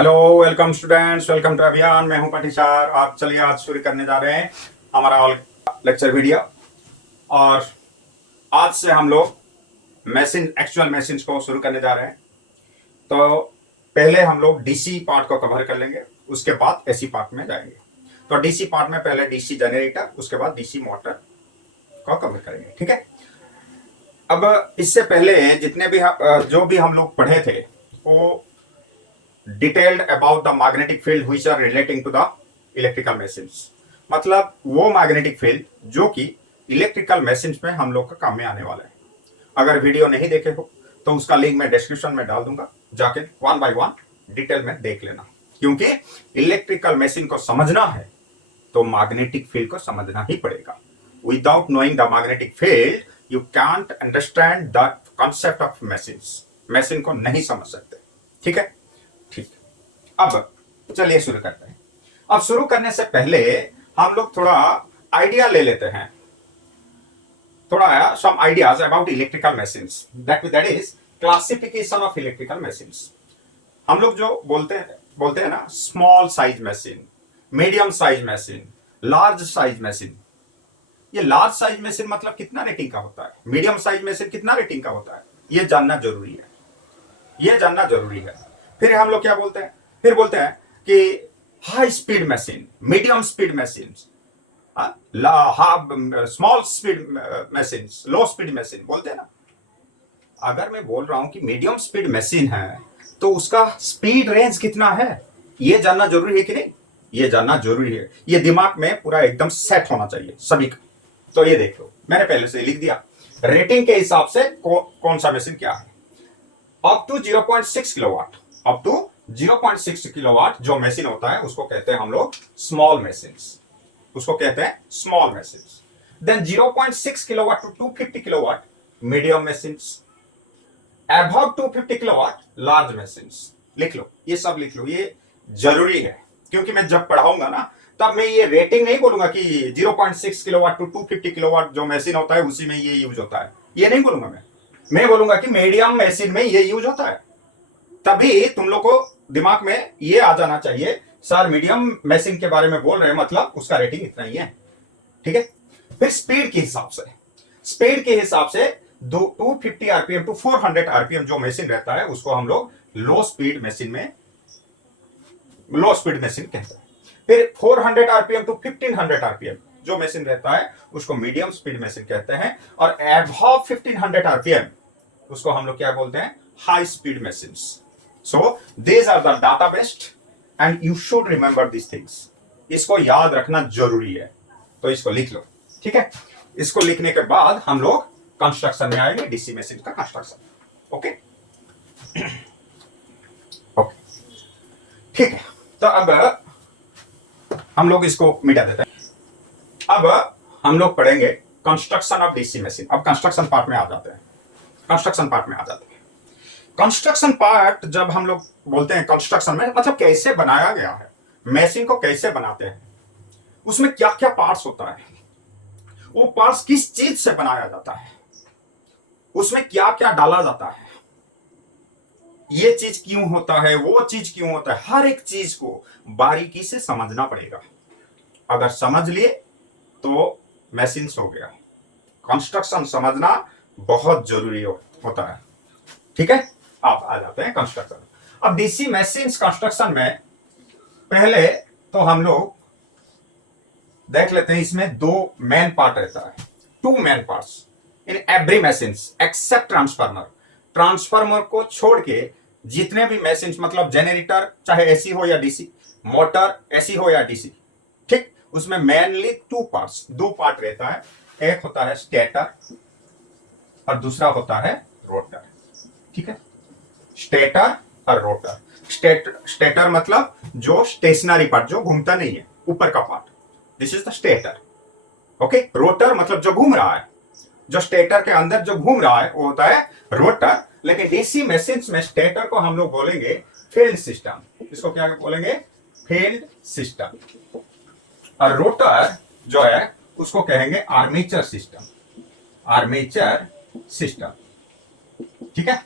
Hello, welcome students, welcome to Abhiyan. मैं हूं पाटीशार। आप चलिए आज शुरू करने जा रहे हैं हमारा लेक्चर वीडियो। और आज से हम लोग एक्चुअल मशीन्स को शुरू करने जा रहे हैं। तो पहले हम लोग डीसी पार्ट को कवर कर लेंगे, उसके बाद एसी पार्ट में जाएंगे। तो डीसी पार्ट में पहले डीसी जनरेटर, उसके बाद डीसी मोटर को कवर करेंगे, ठीक है। अब इससे पहले जितने भी जो भी हम लोग पढ़े थे वो detailed about the magnetic field which are relating to the electrical machines, मतलब वो मैग्नेटिक फील्ड जो कि इलेक्ट्रिकल मशीन्स में हम लोग का काम में आने वाला है। अगर वीडियो नहीं देखे हो तो उसका लिंक मैं डिस्क्रिप्शन में डाल दूंगा, जाके वन बाय वन डिटेल में देख लेना। क्योंकि इलेक्ट्रिकल मशीन को समझना है तो मैग्नेटिक फील्ड को समझना ही पड़ेगा। Without knowing the magnetic field you can't understand the concept of machines. Machine को नहीं समझ सकते, ठीक है। ठीक, अब चलिए शुरू करते हैं। अब शुरू करने से पहले हम लोग थोड़ा आइडिया ले लेते हैं, थोड़ा some ideas about electrical machines, that is classification of electrical machines. हम लोग जो बोलते हैं ना, small size machine, medium size machine, large size machine. ये लार्ज साइज मशीन मतलब कितना रेटिंग का होता है, मीडियम साइज मशीन कितना रेटिंग का होता है, ये जानना जरूरी है, ये जानना जरूरी है। फिर हम लोग क्या बोलते हैं, फिर बोलते हैं कि high speed machine, medium speed machine, small speed machine, लो स्पीड मशीन बोलते हैं ना। अगर मैं बोल रहा हूं कि मीडियम स्पीड मशीन है तो उसका स्पीड रेंज कितना है, ये जानना जरूरी है कि नहीं, ये जानना जरूरी है। ये दिमाग में पूरा एकदम सेट होना चाहिए सभी का। तो ये देख लो, मैंने पहले से लिख दिया रेटिंग के हिसाब से कौन सा मशीन क्या है। Up to 0.6 kilowatt, up to 0.6 kilowatt जो मशीन होता है उसको कहते हैं हम लोग स्मॉल मशीन्स, उसको कहते हैं small machines. Then 0.6 kilowatt to 250 kilowatt medium machines, above 250 kilowatt large machines. लिख लो, ये सब लिख लो, ये जरूरी है। क्योंकि मैं जब पढ़ाऊंगा ना तब मैं ये रेटिंग नहीं बोलूंगा कि 0.6 किलोवाट टू 250 किलोवाट जो मशीन होता है उसी में ये यूज होता है, ये नहीं बोलूंगा मैं बोलूंगा कि मीडियम मशीन में ये यूज होता है। तभी तुम लोग को दिमाग में ये आ जाना चाहिए, सर मीडियम मशीन के बारे में बोल रहे हैं मतलब उसका रेटिंग इतना ही है, ठीक है। फिर स्पीड के हिसाब से, स्पीड के हिसाब से 250 आरपीएम टू 400 आरपीएम जो मशीन रहता है उसको हम लोग लो स्पीड मशीन कहते हैं। फिर 400 आरपीएम टू 1500 आरपीएम जो मशीन रहता है उसको मीडियम स्पीड मशीन कहते हैं। और अबव 1500 आरपीएम उसको हम लोग क्या बोलते हैं, high speed machines. So these are the data based and you should remember this things. इसको याद रखना जरूरी है, तो इसको लिख लो, ठीक है। इसको लिखने के बाद हम लोग कंस्ट्रक्शन में आएंगे, डीसी मशीन का कंस्ट्रक्शन। ओके ओके, ठीक है। तो अब हम लोग इसको मिटा देते हैं। अब हम लोग पढ़ेंगे कंस्ट्रक्शन ऑफ डीसी मशीन। अब कंस्ट्रक्शन पार्ट में आ जाते हैं, कंस्ट्रक्शन पार्ट में आ जाते हैं। कंस्ट्रक्शन पार्ट जब हम लोग बोलते हैं कंस्ट्रक्शन में, मतलब कैसे बनाया गया है, मशीन को कैसे बनाते हैं, उसमें क्या क्या पार्ट्स होता है, वो पार्ट्स किस चीज से बनाया जाता है, उसमें क्या क्या डाला जाता है, ये चीज क्यों होता है, वो चीज क्यों होता है, हर एक चीज को बारीकी से समझना पड़ेगा। अगर समझ लिए तो मशीन हो गया। कंस्ट्रक्शन समझना बहुत जरूरी होता है, ठीक है। आप आ जाते हैं कंस्ट्रक्शन। अब डीसी मशीन्स कंस्ट्रक्शन में पहले तो हम लोग देख लेते हैं, इसमें दो मेन पार्ट रहता है, two main parts in every machines except transformer. Transformer को छोड़ के जितने भी मशीन्स, मतलब जनरेटर चाहे एसी हो या डीसी, मोटर एसी हो या डीसी, ठीक, उसमें मेनली टू पार्ट्स, दो पार्ट रहता है। एक होता है स्टेटर और दूसरा होता है रोटर, ठीक है। स्टेटर और रोटर। स्टेटर मतलब जो स्टेशनरी पार्ट, जो घूमता नहीं है, ऊपर का part, this is the stator. Okay, rotor मतलब जो घूम रहा है, जो स्टेटर के अंदर जो घूम रहा है वो होता है रोटर। लेकिन डीसी मशीन्स में स्टेटर को हम लोग बोलेंगे फील्ड सिस्टम। इसको क्या बोलेंगे, फील्ड सिस्टम। और रोटर जो है उसको कहेंगे आर्मेचर सिस्टम, आर्मेचर सिस्टम, ठीक है।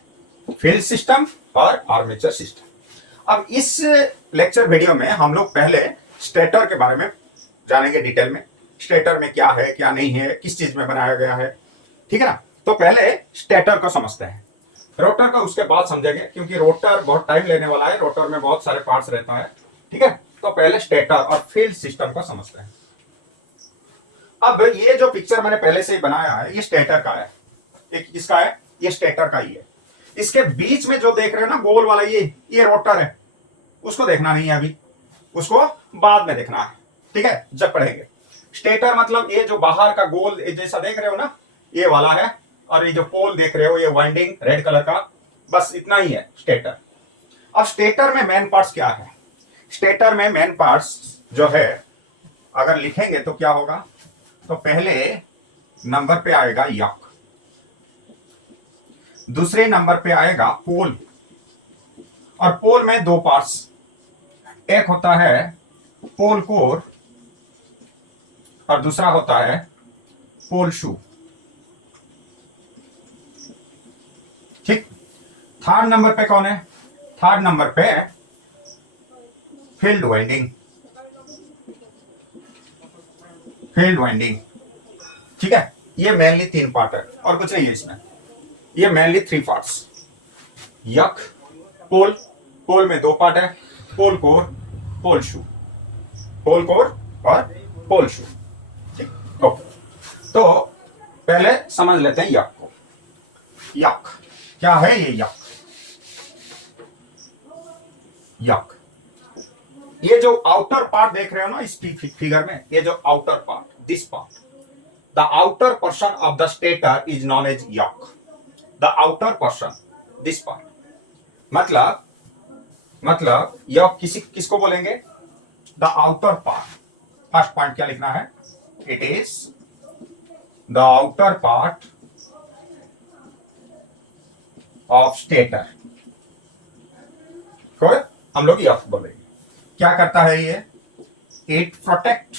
फील्ड सिस्टम और आर्मेचर सिस्टम। अब इस लेक्चर वीडियो में हम लोग पहले स्टेटर के बारे में जानेंगे डिटेल में। स्टेटर में क्या है, क्या नहीं है, किस चीज में बनाया गया है, ठीक है ना। तो पहले स्टेटर को समझते हैं, रोटर का उसके बाद समझेंगे, क्योंकि रोटर बहुत टाइम लेने वाला है, रोटर में बहुत सारे पार्ट्स रहता है, ठीक है। तो पहले स्टेटर और फील्ड सिस्टम को समझते हैं। अब ये जो पिक्चर मैंने पहले से ही बनाया है, ये स्टेटर का है, एक इसका है, ये स्टेटर का ही है। इसके बीच में जो देख रहे हो ना गोल वाला, ये रोटर है, उसको देखना नहीं है अभी, उसको बाद में देखना है, ठीक है, जब पढ़ेंगे। स्टेटर मतलब ये जो बाहर का गोल जैसा देख रहे हो ना, ये वाला है, और ये जो पोल देख रहे हो, ये वाइंडिंग रेड कलर का, बस इतना ही है स्टेटर। अब स्टेटर में मेन पार्ट्स क्या है? स्टेटर में मेन पार्ट्स जो है अगर लिखेंगे तो क्या होगा, तो पहले नंबर पे आएगा यक, दूसरे नंबर पे आएगा पोल, और पोल में दो पार्ट्स, एक होता है पोल कोर और दूसरा होता है पोल शू, ठीक। थर्ड नंबर पे कौन है? थर्ड नंबर पे फील्ड वाइंडिंग, फील्ड वाइंडिंग, ठीक है। ये मेनली 3 पार्ट है और कुछ नहीं है इसमें, ये मेनली 3 पार्ट्स, यक, पोल, पोल में 2 पार्ट है, पोल कोर, पोल शू, पोल कोर और पोल शू, ठीक। ओके, तो पहले समझ लेते हैं यक को। यक क्या है? ये यक, यक, ये जो आउटर पार्ट देख रहे हो ना इस फिगर में, ये जो outer part, this part, the outer portion of the stator is known as yoke. The outer portion, this part, मतलब यक किसको बोलेंगे? The outer part. First point क्या लिखना है? It is the outer part of stator को हम लोग yoke बोलेंगे। क्या करता है ये? It protect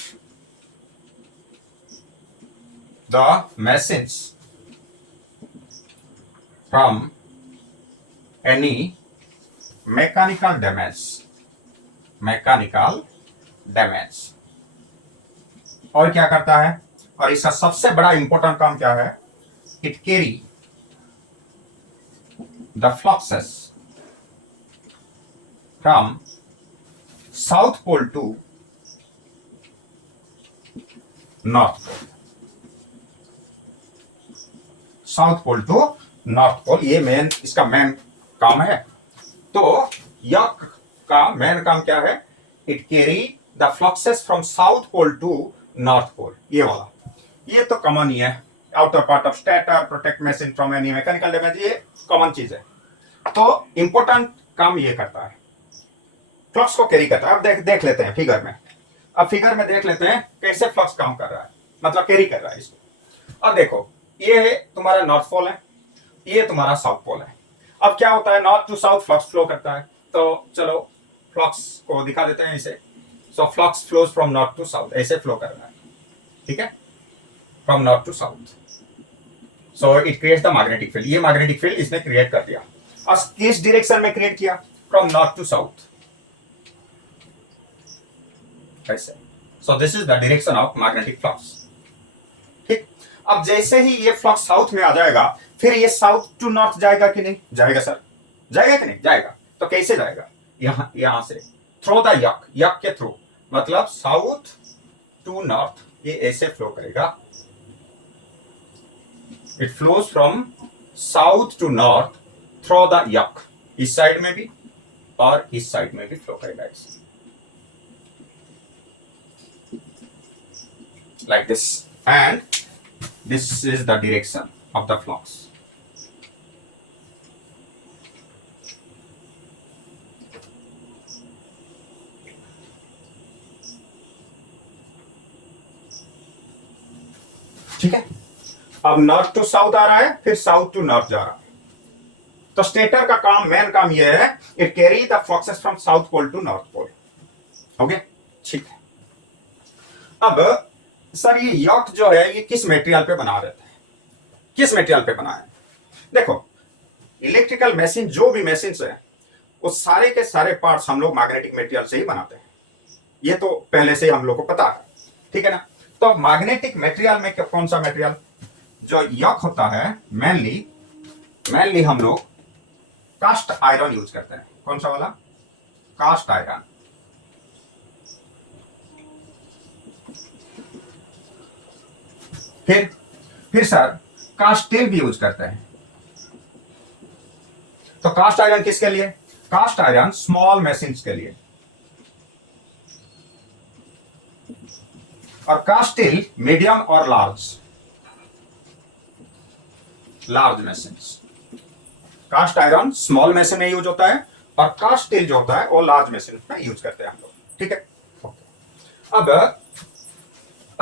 the machines from any mechanical damage, और क्या करता है? और इसका सबसे बड़ा इंपॉर्टेंट काम क्या है? It carry the fluxes from south pole to north pole, south pole to north pole, ये मेन इसका मेन काम है। तो यक का मेन काम क्या है? It carry the fluxes from south pole to north pole, ये वाला, ये तो कॉमन ही है। Outer part of stator, protect machine from any mechanical damage, ये कॉमन चीज है। तो इंपॉर्टेंट काम ये करता है, फ्लक्स को कैरी करता है। अब देख लेते हैं फिगर में, अब फिगर में देख लेते हैं कैसे फ्लक्स काम कर रहा है, मतलब कैरी कर रहा है इसको। अब देखो, ये है तुम्हारा नॉर्थ पोल है, ये तुम्हारा साउथ पोल है। अब क्या होता है? North to south flux flow करता है, तो चलो फ्लक्स को दिखा देते हैं इसे। So flux flows from north to south, ऐसे फ्लो कर रहा है, ठीक है, from north to south. So it creates the magnetic field, ये मैग्नेटिक फील्ड इसने क्रिएट कर दिया। और किस डायरेक्शन में क्रिएट किया? फ्रॉम नॉर्थ टू साउथ, ऐसे। So this is the direction of magnetic flux, ठीक। अब जैसे ही ये फ्लक्स साउथ में आ जाएगा, फिर ये साउथ टू नॉर्थ जाएगा कि नहीं जाएगा? सर जाएगा कि नहीं जाएगा? तो कैसे जाएगा? यहां से थ्रू द यक, यक के थ्रू, मतलब साउथ टू नॉर्थ, ये ऐसे फ्लो करेगा। It flows from south to north through the yoke, इस साइड में भी और इस साइड में भी फ्लो करेगा, like this, and this is the direction of the flux. ठीक है, अब नॉर्थ टू साउथ आ रहा है, फिर साउथ टू नॉर्थ जा रहा है। तो स्टेटर का काम, मेन काम यह है, it carry the fluxes from south pole to north pole. Okay, ठीक है। अब सर ये यक जो है ये किस मटेरियल पे बना रहता है? किस मटेरियल पे बना है? देखो, इलेक्ट्रिकल मशीन, जो भी मशीन है वो सारे के सारे पार्ट्स हम लोग मैग्नेटिक मटेरियल से ही बनाते हैं, ये तो पहले से हम लोग को पता है, ठीक है ना। तो मैग्नेटिक मटेरियल में कौन सा मटेरियल जो यक होता है, मेनली हम लोग कास्ट आयरन यूज करते हैं। कौन सा वाला? Cast iron. फिर सर कास्ट स्टील भी यूज करते हैं। तो कास्ट आयरन किसके लिए? कास्ट आयरन स्मॉल मशीन्स के लिए, और कास्ट स्टील मीडियम और large machines. Cast iron small machine में यूज होता है और कास्ट स्टील जो होता है वो लार्ज मशीन में यूज करते हैं हम लोग, ठीक है।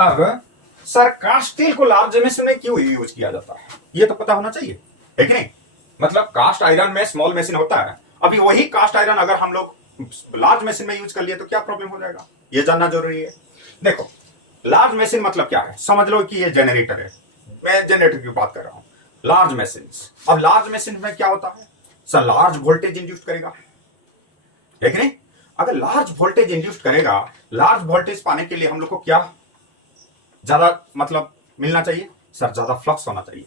अब सर कास्ट स्टील को लार्ज मशीन में क्यों यूज किया जाता है, ये तो पता होना चाहिए, है कि नहीं। मतलब कास्ट आयरन में स्मॉल मशीन होता है, अभी वही कास्ट आयरन अगर हम लोग लार्ज मशीन में यूज कर लिए तो क्या प्रॉब्लम हो जाएगा, ये जानना जरूरी है। देखो लार्ज मशीन मतलब क्या है, समझ लो कि ये जनरेटर है, मैं जनरेटर की बात कर रहा हूं। लार्ज मशीन, अब लार्ज मशीन में क्या होता है सर, लार्ज वोल्टेज इंड्यूस करेगा, है कि नहीं। अगर लार्ज वोल्टेज इंड्यूस करेगा, लार्ज वोल्टेज पाने के लिए हम लोग को क्या ज्यादा मतलब मिलना चाहिए सर, ज्यादा फ्लक्स होना चाहिए।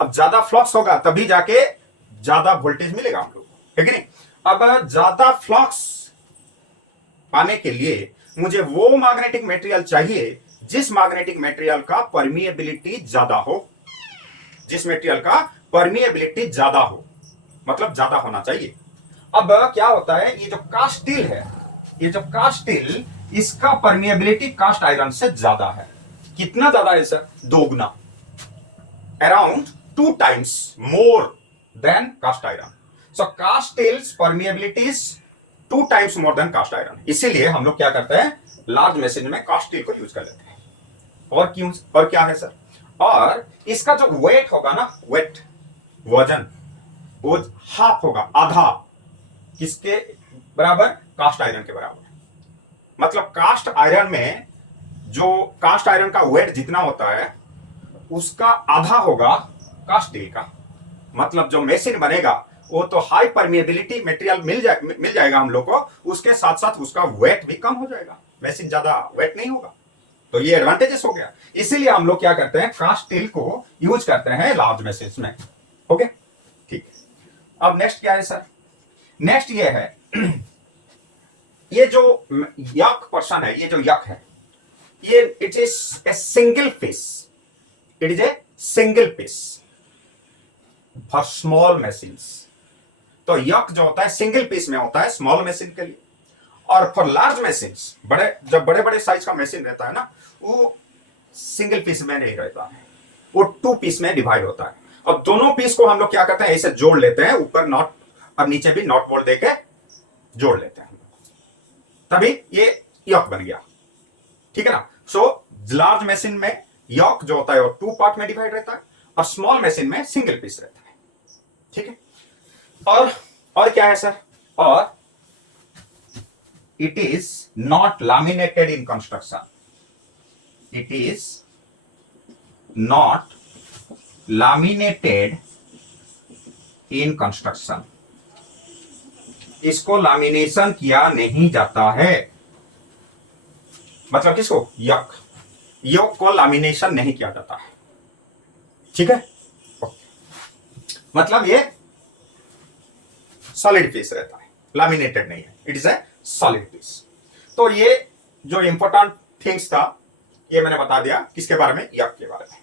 अब ज्यादा फ्लक्स होगा तभी जाके ज्यादा वोल्टेज मिलेगा हम लोग को, है कि नहीं। अब ज्यादा फ्लक्स पाने के लिए मुझे वो मैग्नेटिक मटेरियल चाहिए जिस मैग्नेटिक मटेरियल का परमिएबिलिटी ज्यादा हो, जिस मटेरियल का परमिएबिलिटी ज्यादा हो, मतलब ज्यादा होना चाहिए। अब क्या होता है, ये जो कास्ट स्टील है, ये जो कास्ट स्टील, इसका परमिएबिलिटी कास्ट आयरन से ज्यादा है। कितना ज्यादा है sir? 2 Guna, around 2 times more than cast iron. So cast steel's permeability is 2 times more than cast iron. इसीलिए हम लोग क्या करते हैं, लार्ज मशीन में कास्ट स्टील को यूज कर लेते हैं। और क्यों, और क्या है सर, और इसका जो वेट होगा ना, वेट वजन, वो हाफ होगा, आधा किसके बराबर? कास्ट आयरन के बराबर। मतलब कास्ट आयरन में जो कास्ट आयरन का वेट जितना होता है उसका आधा होगा कास्ट स्टील का। मतलब जो मशीन बनेगा वो तो हाई परमिएबिलिटी मटेरियल मिल जाएगा हम लोग को, उसके साथ साथ उसका वेट भी कम हो जाएगा, मशीन ज्यादा वेट नहीं होगा। तो ये एडवांटेजेस हो गया, इसीलिए हम लोग क्या करते हैं, कास्ट स्टील को यूज करते हैं लार्ज मशीन में। ओके ठीक है। अब नेक्स्ट क्या है सर, नेक्स्ट ये है ये जो यक पर्सन है, ये जो यक है, ये it is a single piece, it is a single piece for small machines. तो यक जो होता है सिंगल पीस में होता है स्मॉल मशीन के लिए, और फॉर लार्ज मशीन्स, जब बड़े बड़े साइज का मशीन रहता है ना, वो सिंगल पीस में नहीं रहता है, वो 2 पीस में डिवाइड होता है। अब दोनों पीस को हम लोग क्या करते हैं, ऐसे जोड़ लेते हैं, ऊपर नॉट और नीचे भी नॉट बोल्ट देके जोड़ लेते हैं, तभी ये यक बन गया, ठीक है ना। सो लार्ज मशीन में यक जो होता है वो 2 पार्ट में डिवाइड रहता है, और स्मॉल मशीन में सिंगल पीस रहता है, ठीक है। और क्या है सर, और it is not laminated in construction, it is not laminated in construction, इसको लैमिनेशन किया नहीं जाता है। मतलब किसको, यक को लैमिनेशन नहीं किया जाता है, ठीक है। मतलब ये सॉलिड पीस रहता है, लैमिनेटेड नहीं है, it is a solid piece. तो ये जो इंपॉर्टेंट थिंग्स था ये मैंने बता दिया, किसके बारे में, यक के बारे में।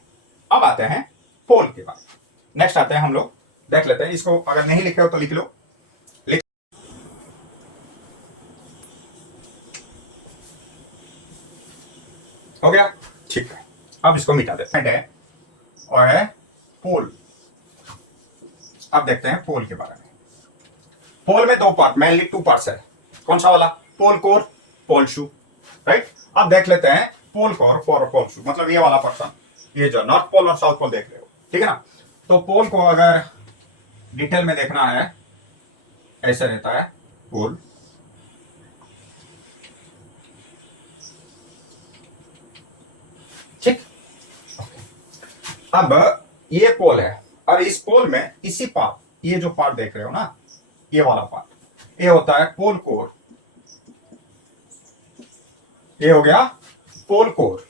अब आते हैं पोल के बारे में। नेक्स्ट आते हैं हम लोग, देख लेते हैं इसको, अगर नहीं लिखे हो तो लिख लो, हो गया, ठीक है। अब इसको मिटा देते हैं, और है पोल। अब देखते हैं पोल के बारे में। पोल में 2 पार्ट, मेनली 2 पार्ट्स है। कौन सा वाला, पोल कोर, पोल शू, राइट। अब देख लेते हैं पोल कोर और पोल शू, मतलब ये वाला पर्सन, ये जो नॉर्थ पोल और साउथ पोल देख रहे हो, ठीक है ना। तो पोल को अगर डिटेल में देखना है, ऐसे रहता है पोल, ठीक। अब ये पोल है, और इस पोल में इसी पार्ट, ये जो पार्ट देख रहे हो ना, ये वाला पार्ट, ये होता है पोल कोर, ये हो गया पोल कोर।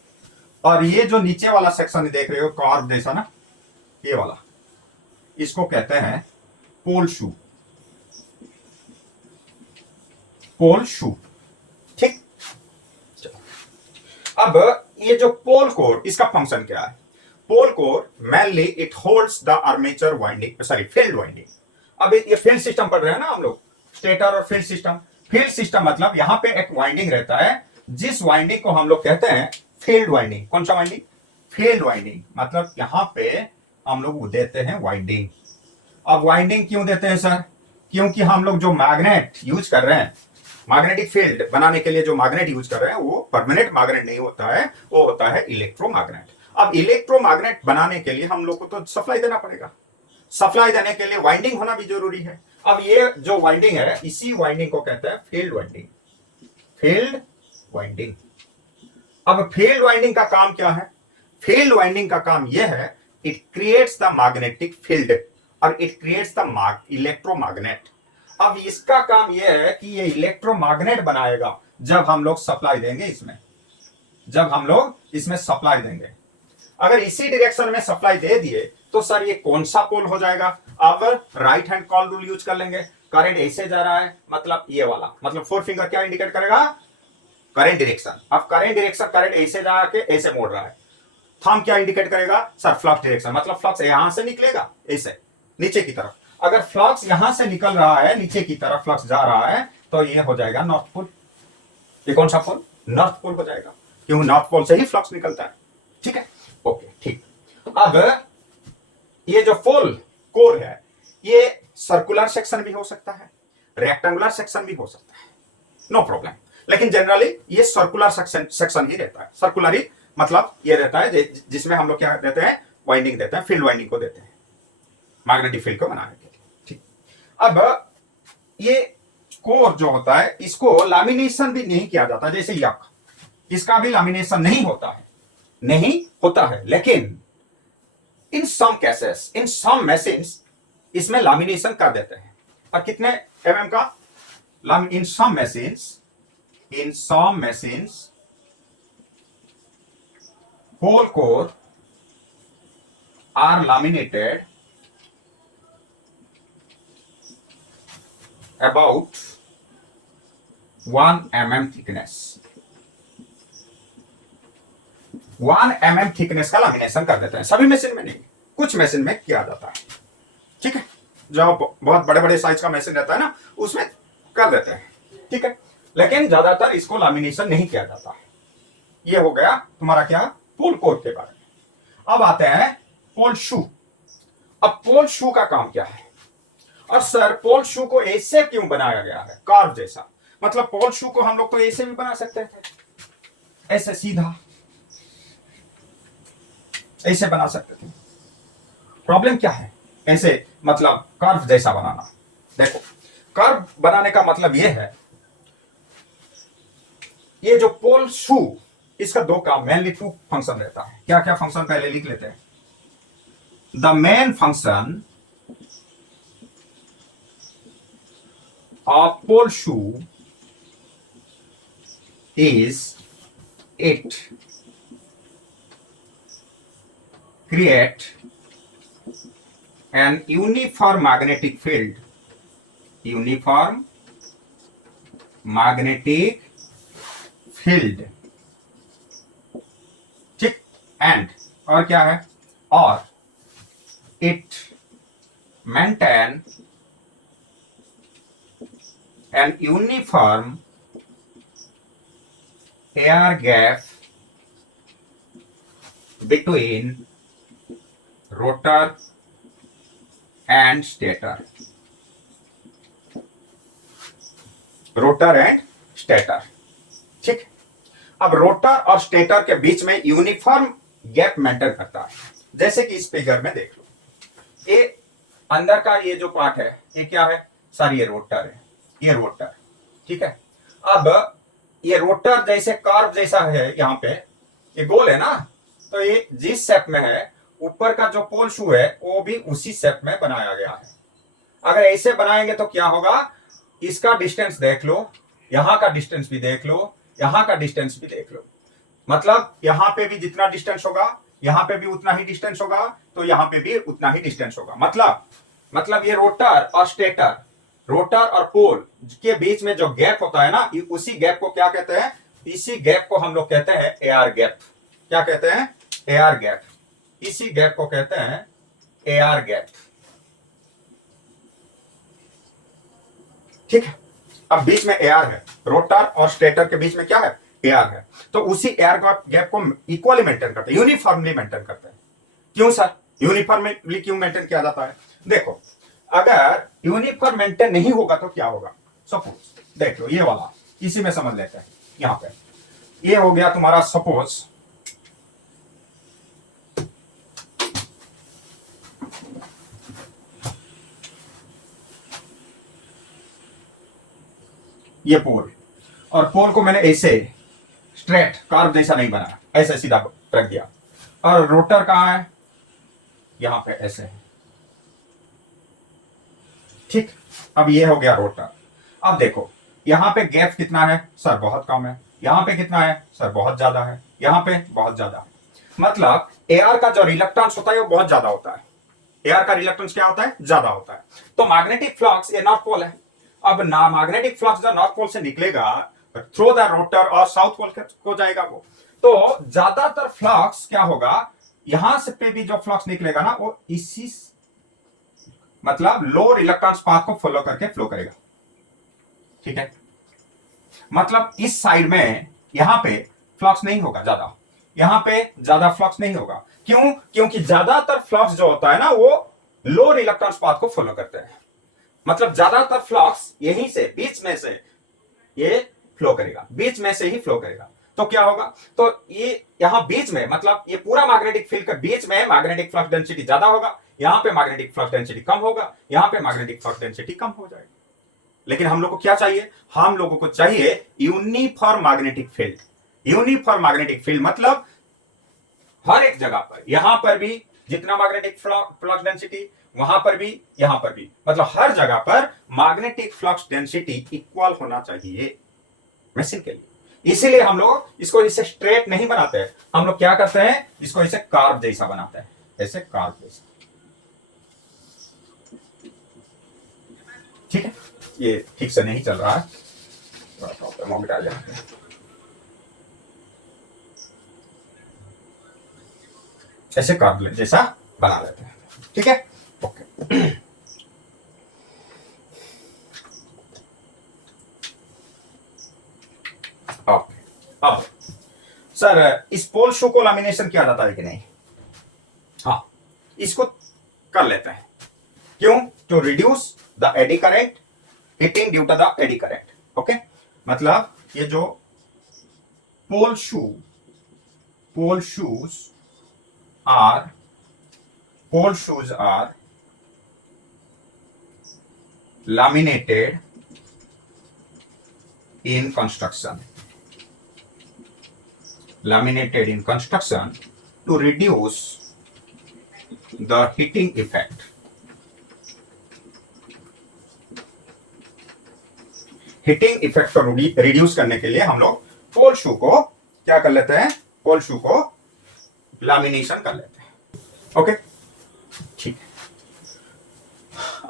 और ये जो नीचे वाला सेक्शन देख रहे हो कार्व जैसा ना, ये वाला, इसको कहते हैं पोल शू, पोल शू। ठीक, अब ये जो पोल कोर, इसका फंक्शन क्या है? Pole core mainly it holds the armature winding, sorry field winding. अब ये फील्ड सिस्टम पढ़ रहे हैं ना हम लोग, स्टेटर और फील्ड सिस्टम। फील्ड सिस्टम मतलब यहां पे एक वाइंडिंग रहता है, जिस वाइंडिंग को हम लोग कहते हैं फील्ड वाइंडिंग। कौन सा वाइंडिंग? Field winding. मतलब यहां पे हम लोग देते हैं वाइंडिंग। अब वाइंडिंग क्यों देते हैं सर? क्योंकि हम लोग जो मैग्नेट यूज कर रहे हैं, मैग्नेटिक फील्ड बनाने के लिए जो मैग्नेट यूज कर रहे हैं, वो परमानेंट मैग्नेट नहीं होता है, वो होता है इलेक्ट्रोमैग्नेट। अब इलेक्ट्रोमैग्नेट बनाने के लिए हम लोग को तो सप्लाई देना पड़ेगा, सप्लाई देने के लिए वाइंडिंग होना भी जरूरी है। अब ये जो वाइंडिंग है, इसी वाइंडिंग को कहते हैं फील्ड वाइंडिंग, फील्ड वाइंडिंग। अब फील्ड वाइंडिंग का काम क्या है? फील्ड वाइंडिंग का काम यह है, it creates the magnetic field और इट क्रिएट्स द इलेक्ट्रोमैग्नेट। अब इसका काम यह है कि ये इलेक्ट्रोमैग्नेट बनाएगा जब हम लोग सप्लाई देंगे इसमें, जब हम लोग इसमें सप्लाई देंगे। अगर इसी डायरेक्शन में सप्लाई दे दिए तो सर ये कौन सा पोल हो जाएगा? अब right hand call rule use कर लेंगे। करंट ऐसे जा रहा है, मतलब ये वाला, मतलब फोर फिंगर क्या इंडिकेट करेगा? Current direction. अब करंट डायरेक्शन, करंट ऐसे जाके ऐसे मोड़ रहा है। थंब क्या इंडिकेट करेगा? सर फ्लक्स डायरेक्शन, मतलब फ्लक्स यहां से निकलेगा ऐसे नीचे की तरफ। अगर फ्लक्स यहां से निकल रहा है, नीचे की तरफ फ्लक्स जा रहा है, तो ये हो जाएगा नॉर्थ पोल। ये कौन सा पोल? नॉर्थ पोल हो जाएगा, क्योंकि नॉर्थ पोल से ही फ्लक्स निकलता है। ठीक है, ओके ठीक। अब ये जो पोल कोर है, ये सर्कुलर सेक्शन भी हो सकता है, रेक्टेंगुलर सेक्शन भी हो सकता है, नो प्रॉब्लम। लेकिन जनरली ये सर्कुलर सेक्शन ही रहता है। सर्कुलर ही मतलब ये रहता है जिसमें हम लोग क्या देते हैं? वाइंडिंग देते हैं, फील्ड वाइंडिंग को देते हैं मैग्नेटिक फील्ड को बनाने के लिए। ठीक, अब ये कोर जो होता है, इसको लैमिनेशन भी नहीं किया जाता, जैसे यक, इसका भी लैमिनेशन नहीं होता है, नहीं होता है। लेकिन इन सम केसेस, इन सम मशीन्स इसमें लैमिनेशन कर देते हैं। और कितने mm का? इन सम machines whole core are laminated about 1 mm thickness। 1 mm thickness का लैमिनेशन कर देते हैं। सभी मशीन में नहीं, कुछ मशीन में किया जाता है। ठीक है, जो बहुत बड़े बड़े साइज का मशीन रहता है ना, उसमें कर देते हैं। ठीक है, लेकिन ज्यादातर इसको लैमिनेशन नहीं किया जाता है। ये हो गया तुम्हारा क्या? पोल कोर के बारे में। अब आते हैं पोल शू। अब पोल शू का काम क्या है? और सर पोल शू को ऐसे क्यों बनाया गया है, कार्व जैसा? मतलब पोल शू को हम लोग तो ऐसे भी बना सकते थे, ऐसे सीधा ऐसे बना सकते थे। प्रॉब्लम क्या है ऐसे, मतलब कर्व जैसा बनाना? देखो, कर्व बनाने का मतलब यह है, ये जो पोल शू, इसका दो काम, मेनली टू फंक्शन रहता है। क्या क्या फंक्शन पहले लिख लेते हैं। The main function of pole shoe is it create an uniform magnetic field, uniform magnetic field। ठीक, एंड और क्या है? और it maintain an uniform air gap between rotor and stator, rotor and stator. ठीक, अब रोटर और stator के बीच में यूनिफॉर्म गैप मेंटेन करता है। जैसे कि इस फिगर में देख लो, ये अंदर का ये जो पार्ट है, ये क्या है सर? ये रोटर है, ये रोटर। ठीक है, अब ये रोटर जैसे कर्व जैसा है, यहां पे ये गोल है ना, तो ये जिस शेप में है, ऊपर का जो पोल शू है वो भी उसी शेप में बनाया गया है। अगर ऐसे बनाएंगे तो क्या होगा? इसका डिस्टेंस देख लो, यहां का डिस्टेंस भी देख लो, यहां का डिस्टेंस भी देख लो। मतलब यहां पे भी जितना डिस्टेंस होगा यहां पे भी उतना ही डिस्टेंस होगा, तो यहां पे भी उतना ही डिस्टेंस होगा। मतलब ये रोटर और स्टेटर, रोटर और पोल के बीच में जो गैप होता है ना, उसी गैप को क्या कहते हैं? इसी गैप को हम लोग कहते हैं एआर गैप। क्या कहते हैं? AR gap. इसी गैप को कहते हैं एआर गैप। ठीक है, अब बीच में एआर है, रोटर और स्टेटर के बीच में क्या है? एआर है। तो उसी एआर गैप को इक्वली मेंटेन करते हैं, यूनिफॉर्मली मेंटेन करते हैं। क्यों सर यूनिफॉर्मली क्यों मेंटेन किया जाता है? देखो, अगर यूनिफॉर्म मेंटेन नहीं होगा तो क्या होगा? सपोज देख लो, ये वाला इसी में समझ लेते हैं। यहां पे ये हो गया तुम्हारा, सपोज ये पोल, और पोल को मैंने ऐसे स्ट्रेट कार्व जैसा नहीं बनाया, ऐसे सीधा रख दिया। और रोटर कहां है? यहां पे ऐसे है। ठीक, अब ये हो गया रोटर। अब देखो, यहां पे गैप कितना है? सर बहुत कम है। यहां पे कितना है? सर बहुत ज्यादा है। यहां पे बहुत ज्यादा है। मतलब एयर का जो रिलक्टेंस होता है वो बहुत ज्यादा होता है। एयर का रिलक्टेंस क्या होता है? ज्यादा होता है। तो मैग्नेटिक फ्लक्स ये नॉर्थ पोल है। अब ना मैग्नेटिक फ्लक्स जो नॉर्थ पोल से निकलेगा थ्रू द रोटर और साउथ पोल को जाएगा वो। तो ज्यादातर फ्लक्स क्या होगा? यहां से पे भी जो फ्लक्स निकलेगा ना, वो इसी मतलब लो रिलक्टेंस पाथ को फॉलो करके फ्लो करेगा। ठीक है, मतलब इस साइड में यहां पे फ्लक्स नहीं होगा ज्यादा, यहां पे ज्यादा फ्लक्स नहीं होगा। क्यों? क्योंकि ज्यादातर फ्लक्स जो होता है ना, वो लो रिलक्टेंस पाथ को फॉलो करते हैं। मतलब ज्यादातर फ्लक्स यहीं से बीच में से ये फ्लो करेगा, बीच में से ही फ्लो करेगा। तो क्या होगा? तो ये यहां बीच में, मतलब ये पूरा मैग्नेटिक फील्ड के बीच में मैग्नेटिक फ्लक्स डेंसिटी ज्यादा होगा, यहां पे मैग्नेटिक फ्लक्स डेंसिटी कम होगा, यहां पे मैग्नेटिक फ्लक्स डेंसिटी कम हो जाएगी। लेकिन हम लोग को क्या चाहिए? हम लोगों को चाहिए uniform magnetic field. Uniform magnetic field मतलब हर एक जगह पर, यहां पर भी जितना मैग्नेटिक फ्लक्स डेंसिटी, वहां पर भी, यहां पर भी, मतलब हर जगह पर मैग्नेटिक फ्लक्स डेंसिटी इक्वल होना चाहिए मशीन के लिए। इसीलिए हम लोग इसको इसे स्ट्रेट नहीं बनाते हैं, हम लोग क्या करते हैं? इसको इसे कार्व जैसा बनाते हैं, ऐसे कार्व जैसा। ठीक है, ये ठीक से नहीं चल रहा है, थोड़ा प्रॉब्लम हो गया है। ऐसे कार्व जैसा बना लेते हैं। ठीक है, ओके। ओके, अब सर इस पोल शू को लैमिनेशन किया जाता है कि नहीं? हाँ, इसको कर लेते हैं। क्यों? To reduce the eddy current, heating due to the eddy current. Okay, मतलब ये जो pole shoes are laminated in construction to reduce the heating effect. Heating effect को रिड्यूस करने के लिए हम लोग पोल शू को क्या कर लेते हैं? पोल शू को लैमिनेशन कर लेते हैं। ओके, ठीक है।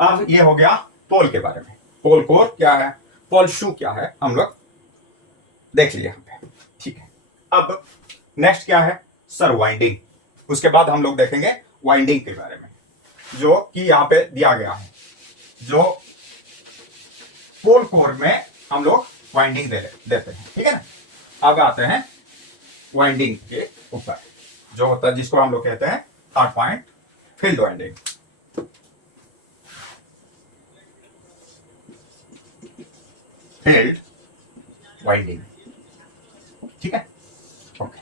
अब ये हो गया पोल के बारे में। पोल कोर क्या है, पोल शू क्या है, हम लोग देख लिए यहाँ पे। ठीक है, अब नेक्स्ट क्या है? Sir winding. उसके बाद हम लोग देखेंगे वाइंडिंग के बारे में, जो कि यहां पे दिया गया है। जो पोल कोर में हम लोग वाइंडिंग देते हैं। ठीक है ना, अब आते हैं वाइंडिंग के ऊपर, जो होता है जिसको हम लोग कहते हैं third point, field winding. Field winding, ठीक है, ओके।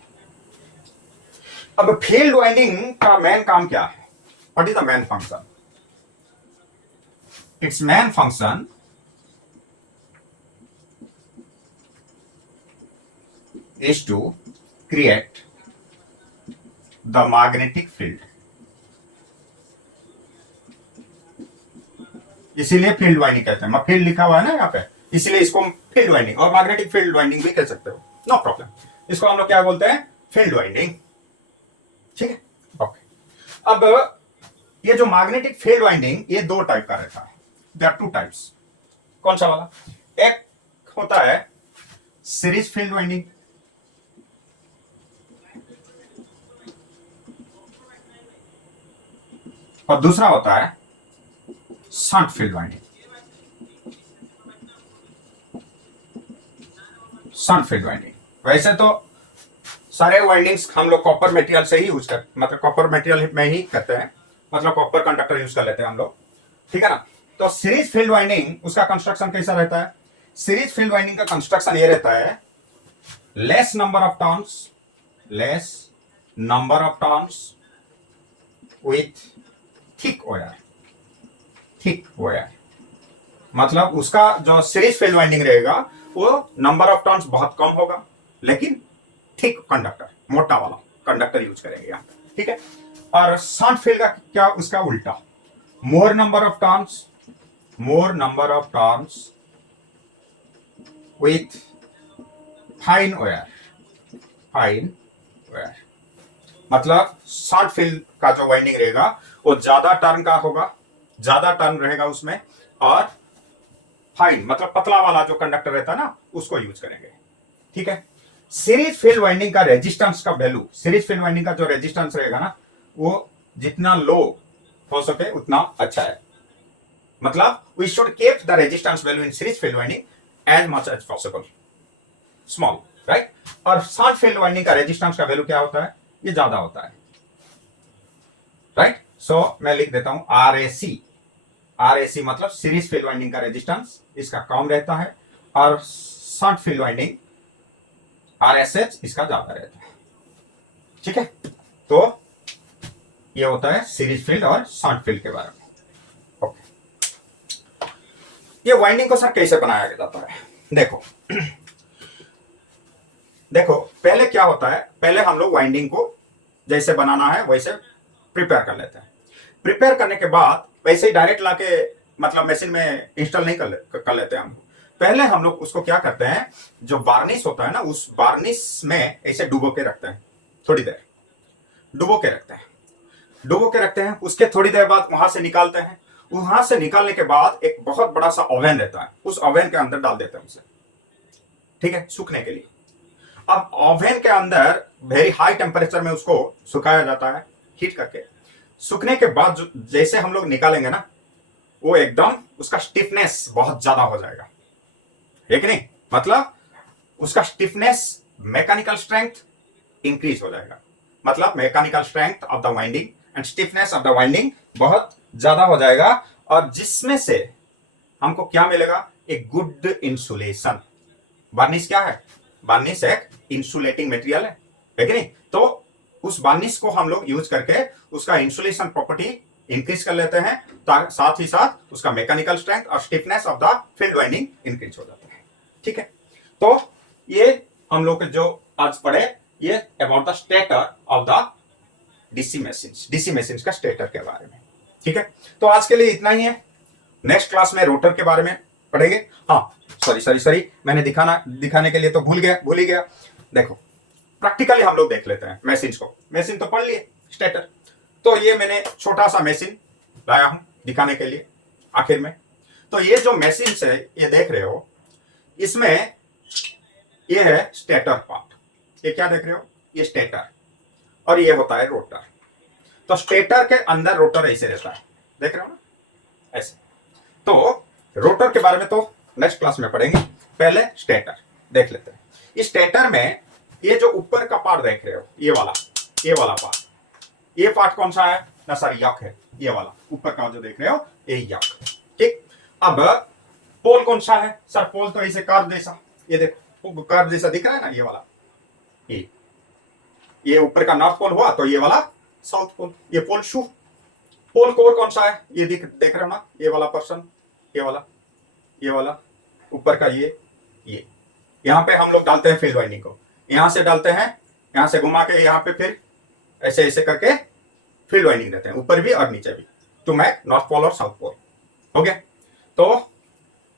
अब फील्ड वाइंडिंग का मेन काम क्या है? What is the main function? It's main function is to create the magnetic field. इसीलिए फील्ड वाइंडिंग कहते हैं। फील्ड लिखा हुआ है ना यहाँ पे, इसीलिए इसको फील्ड वाइंडिंग और मैग्नेटिक फील्ड वाइंडिंग भी कह सकते हो, नो प्रॉब्लम। इसको हम लोग क्या बोलते हैं, फील्ड वाइंडिंग। ठीक है, ओके। अब ये जो मैग्नेटिक फील्ड वाइंडिंग ये दो टाइप का रहता है, देयर आर टू टाइप्स। कौन सा वाला? एक होता है सीरीज फील्ड वाइंडिंग, और दूसरा होता है shunt field winding. Shunt field winding, वैसे तो सारे वाइंडिंग्स हम लोग कॉपर मटेरियल से ही यूज कर, मतलब कॉपर मटेरियल में ही करते हैं, मतलब कॉपर कंडक्टर यूज कर लेते हैं हम लोग, ठीक है ना। तो सीरीज फील्ड वाइंडिंग उसका कंस्ट्रक्शन कैसा रहता है? सीरीज फील्ड वाइंडिंग का कंस्ट्रक्शन ये रहता है, less number of turns with thick wire. मतलब उसका जो सीरीज फील्ड वाइंडिंग रहेगा वो नंबर ऑफ टर्न्स बहुत कम होगा, लेकिन थिक कंडक्टर, मोटा वाला कंडक्टर यूज करेंगे यहाँ पे, ठीक है। और शंट फील्ड का क्या, उसका उल्टा, मोर number of turns with fine wire. मतलब शंट फील्ड का जो वाइंडिंग रहेगा वो ज्यादा टर्न का होगा, ज्यादा टर्न रहेगा उसमें, और फाइन मतलब पतला वाला जो कंडक्टर रहता है ना उसको यूज करेंगे, ठीक है। सीरीज फील्ड वाइंडिंग का रेजिस्टेंस का वैल्यू, सीरीज फील्ड वाइंडिंग का जो रेजिस्टेंस रहेगा ना वो जितना लो हो सके उतना अच्छा है। मतलब we should keep the resistance value in series field winding as much as possible small, right. और शंट फील्ड वाइंडिंग का रेजिस्टेंस का वैल्यू क्या होता है? ये ज्यादा होता है, राइट। सो मैं लिख देता हूं RAC मतलब सीरीज फील्ड वाइंडिंग का रेजिस्टेंस इसका कम रहता है, और शंट फील्ड वाइंडिंग RSH इसका ज्यादा रहता है, ठीक है। तो ये होता है सीरीज फील्ड और शंट फील्ड के बारे में, ओके। ये वाइंडिंग को सर कैसे बनाया जाता है? देखो पहले क्या होता है, पहले हम लोग वाइंडिंग को जैसे बनाना है वैसे प्रिपेयर कर लेते हैं। प्रिपेयर करने के बाद वैसे ही डायरेक्ट लाके मतलब मशीन में इंस्टॉल नहीं कर लेते हम। पहले हम लोग उसको क्या करते हैं, जो वार्निश होता है ना उस वार्निश में ऐसे डुबो के रखते हैं, थोड़ी देर डुबो के रखते हैं। उसके थोड़ी देर बाद वहां से निकालते हैं। वहां से निकालने के बाद एक बहुत बड़ा सा ओवन रहता है, उस ओवन के अंदर डाल देते हैं उसे, ठीक है, सूखने के लिए। अब ओवन के अंदर वेरी हाई टेम्परेचर में उसको सुखाया जाता है, हीट करके। सूखने के बाद जैसे हम लोग निकालेंगे ना वो एकदम उसका स्टिफनेस बहुत ज्यादा हो जाएगा, है कि नहीं? मतलब उसका स्टिफनेस, मैकेनिकल स्ट्रेंथ इंक्रीज हो जाएगा। मतलब mechanical strength of the winding and stiffness of the winding बहुत ज्यादा हो जाएगा, और जिसमें से हमको क्या मिलेगा? एक गुड इंसुलेशन। वार्निश क्या है? वार्निश एक इंसुलेटिंग मटेरियल है कि नहीं? तो उस वार्निश को हम लोग यूज करके उसका इंसुलेशन प्रॉपर्टी इंक्रीज कर लेते हैं, साथ ही साथ उसका मैकेनिकल स्ट्रेंथ और stiffness of the field winding increase हो जाता है, ठीक है। तो ये हम लोग जो आज पढ़े ये about the stator of the DC machine का स्टेटर के बारे में, ठीक है। तो आज के लिए इतना ही है। नेक्स्ट क्लास में रोटर के बारे में पढ़ेंगे। हाँ सॉरी मैंने दिखाने के लिए तो भूल ही गया। देखो प्रैक्टिकली हम लोग देख लेते हैं मशीन को। मशीन तो पढ़ लिए, स्टेटर। तो ये मैंने छोटा सा मशीन लाया हूं दिखाने के लिए आखिर में। तो ये जो मशीन है ये देख रहे हो, इसमें ये है स्टेटर पार्ट। ये क्या देख रहे हो? ये स्टेटर, और ये होता है रोटर। तो स्टेटर के अंदर रोटर ऐसे रहता है, देख रहे हो ना, ऐसे। तो रोटर के बारे में तो नेक्स्ट क्लास में पढ़ेंगे, पहले स्टेटर देख लेते हैं। इस स्टेटर में ये जो ऊपर का पार्ट देख रहे हो, ये वाला पार्ट, ये पार्ट कौन सा है ना सर? यक है। ये वाला ऊपर का जो देख रहे हो ये यक, ठीक। अब पोल कौन सा है सर? पोल तो ऐसे कर्व जैसा, ये देखो कर्व जैसा दिख रहा है ना, ये वाला, ये ऊपर का नॉर्थ पोल हुआ, तो ये वाला साउथ पोल। ये पोल शू। पोल कोर कौन सा है? ये देख रहे हो ना, ये वाला पर्सन, ये वाला ऊपर का ये यहाँ पे हम लोग डालते हैं फील्ड वाइंडिंग को, यहां से डालते हैं, यहां से घुमा के यहाँ पे फिर ऐसे करके फील्ड वाइंडिंग देते हैं, ऊपर भी और नीचे भी, टू मैक नॉर्थ पोल और साउथ पोल। हो गया। तो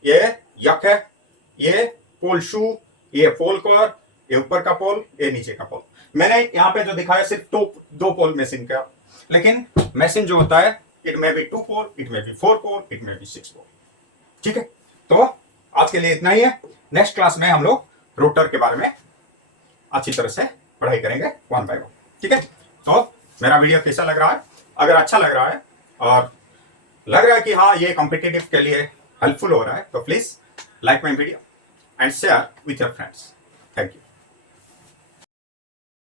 ये यक है, ये पोल शू, ये पोल कोर, ये ऊपर का पोल, ये नीचे का पोल। मैंने यहाँ पे जो दिखाया सिर्फ दो पोल मशीन का, लेकिन मशीन जो होता है it may be 2 pole, it may be 4 pole, it may be 6 pole. ठीक है, तो आज के लिए इतना ही है। नेक्स्ट क्लास में हम लोग रोटर के बारे में अच्छी तरह से पढ़ाई करेंगे 1 by 1। ठीक है, तो मेरा वीडियो कैसा लग रहा है? अगर अच्छा लग रहा है और लग रहा है कि हाँ ये कॉम्पिटिटिव के लिए हेल्पफुल हो रहा है, तो please like my video and share with your friends. Thank you.